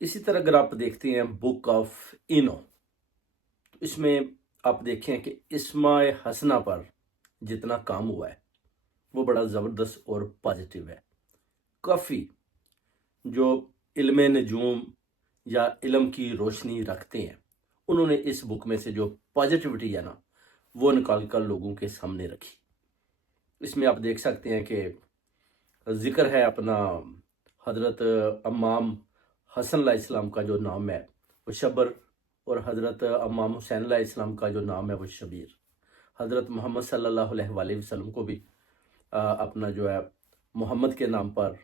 इसी तरह अगर आप देखते हैं बुक ऑफ इनो, तो इसमें आप देखें कि इस्माए हसना पर जितना काम हुआ है वो बड़ा ज़बरदस्त और पॉजिटिव है। काफ़ी जो इल्म नजूम या इल्म की रोशनी रखते हैं, उन्होंने इस बुक में से जो पॉजिटिविटी है ना, वो निकाल कर लोगों के सामने रखी। इसमें आप देख सकते हैं कि ज़िक्र है अपना हज़रत इमाम हसन अलैहिस्सलाम का जो नाम है वो शबर, और हज़रत इमाम हुसैन अलैहिस्सलाम का जो नाम है वो शबीर। हज़रत मोहम्मद सल्लल्लाहु अलैहि वसल्लम को भी अपना जो है मोहम्मद के नाम पर,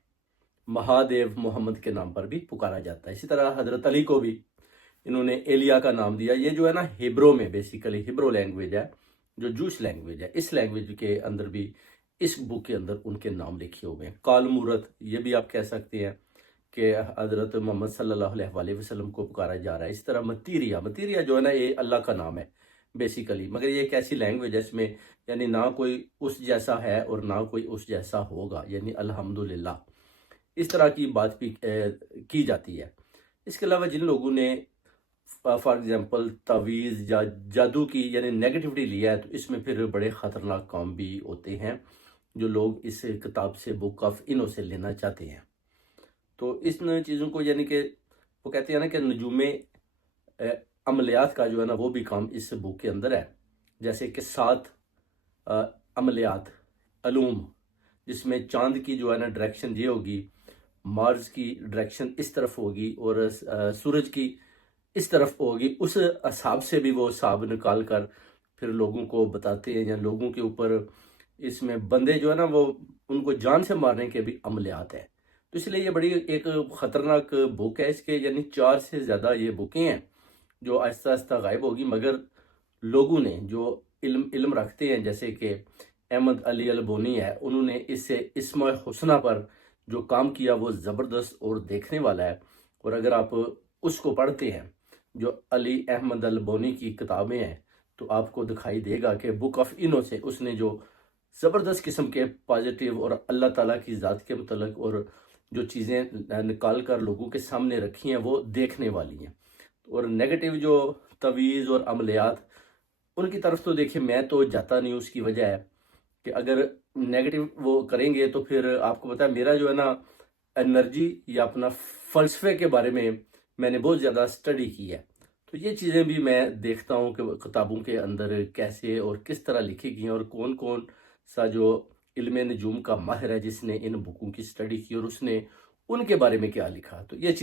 महादेव मोहम्मद के नाम पर भी पुकारा जाता है। इसी तरह हज़रत अली को भी इन्होंने एलिया का नाम दिया। ये जो है ना हिब्रो में, बेसिकली हिब्रो लैंग्वेज है, जो जूश लैंग्वेज है, इस लैंग्वेज के अंदर भी इस बुक के अंदर उनके नाम लिखे हुए हैं। काल मूरत, ये भी आप कह सकते हैं कि हज़रत मोहम्मद सल्लल्लाहु अलैहि वसल्लम को पुकारा जा रहा है। इस तरह मतीरिया, मतीरिया जो है ना ये अल्लाह का नाम है बेसिकली, मगर ये एक ऐसी लैंग्वेज है इसमें यानी ना कोई उस जैसा है और ना कोई उस जैसा होगा, यानी अल्हम्दुलिल्लाह, इस तरह की बात भी की जाती है। इसके अलावा जिन लोगों ने फॉर एग्जांपल तावीज़ या जादू की यानी नेगेटिविटी लिया है, तो इसमें फिर बड़े ख़तरनाक काम भी होते हैं जो लोग इस किताब से, बुक ऑफ इनो से लेना चाहते हैं। तो इन चीज़ों को यानी कि वो कहते हैं ना कि नजूमे अ, अमलियात का जो है ना वो भी काम इस बुक के अंदर है। जैसे कि 7 अ, अमलियात, अलूम, जिसमें चाँद की जो है ना डायरेक्शन ये होगी, मार्स की डायरेक्शन इस तरफ होगी और सूरज की इस तरफ होगी। उस हिसाब से भी वो हिसाब निकाल कर फिर लोगों को बताते हैं, या लोगों के ऊपर इसमें बंदे जो है ना वो उनको जान से मारने के भी अमलियात हैं। तो इसलिए ये बड़ी एक ख़तरनाक बुक है। इसके यानी 4 से ज़्यादा ये बुकें हैं जो आहिस्ता आहिस्ता गायब होगी, मगर लोगों ने जो इल्म इल्म रखते हैं, जैसे कि अहमद अली अलबोनी है, उन्होंने इससे इस्मा हुस्ना पर जो काम किया वो ज़बरदस्त और देखने वाला है। और अगर आप उसको पढ़ते हैं, जो अली अहमद अलबोनी की किताबें हैं, तो आपको दिखाई देगा कि बुक ऑफ इनो से उसने जो ज़बरदस्त किस्म के पॉजिटिव और अल्लाह ताला की ज़ात के मतलब और जो चीज़ें निकाल कर लोगों के सामने रखी हैं वो देखने वाली हैं। और नेगेटिव जो तवीज़ और अमलियात, उनकी तरफ तो देखिए मैं तो जाता नहीं हूँ। उसकी वजह है कि अगर नेगेटिव वो करेंगे तो फिर आपको पता है मेरा जो है ना एनर्जी या अपना फ़लसफ़े के बारे में मैंने बहुत ज़्यादा स्टडी की है। तो ये चीज़ें भी मैं देखता हूँ कि वो किताबों के अंदर कैसे और किस तरह लिखी गई हैं, और कौन-कौन सा जो इल्म नजूम का माहिर है जिसने इन बुकों की स्टडी की और उसने उनके बारे में क्या लिखा। तो ये चीज़ें